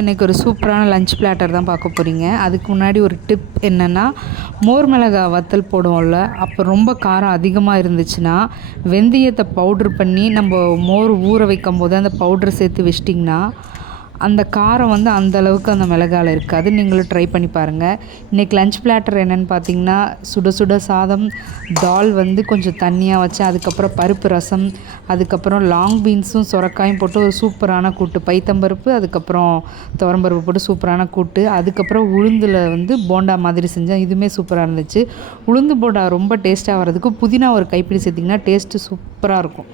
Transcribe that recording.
இன்றைக்கி ஒரு சூப்பரான லஞ்ச் பிளாட்டர் தான் பார்க்க போகிறீங்க. அதுக்கு முன்னாடி ஒரு டிப் என்னென்னா, மோர் மிளகாய் வத்தல் போடுவோம்ல, அப்போ ரொம்ப காரம் அதிகமாக இருந்துச்சுன்னா வெந்தயத்தை பவுட்ரு பண்ணி நம்ம மோர் ஊற வைக்கும் போது அந்த பவுட்ரு சேர்த்து வச்சிட்டிங்கன்னா அந்த காரம் வந்து அந்தளவுக்கு அந்த மிளகாயில் இருக்காது. நீங்களும் ட்ரை பண்ணி பாருங்கள். இன்றைக்கி லஞ்ச் பிளாட்டர் என்னென்னு பார்த்தீங்கன்னா, சுட சுட சாதம், தால் வந்து கொஞ்சம் தண்ணியாக வச்சேன், அதுக்கப்புறம் பருப்பு ரசம், அதுக்கப்புறம் லாங் பீன்ஸும் சுரக்காயும் போட்டு ஒரு சூப்பரான கூட்டு, பைத்தம்பருப்பு அதுக்கப்புறம் துவரம்பருப்பு போட்டு சூப்பரான கூட்டு, அதுக்கப்புறம் உளுந்தில் வந்து போண்டா மாதிரி செஞ்சேன். இதுவுமே சூப்பராக இருந்துச்சு. உளுந்து போண்டா ரொம்ப டேஸ்ட்டாக வர்றதுக்கு புதினா ஒரு கைப்பிடி சேர்த்திங்கன்னா டேஸ்ட்டு சூப்பராக இருக்கும்.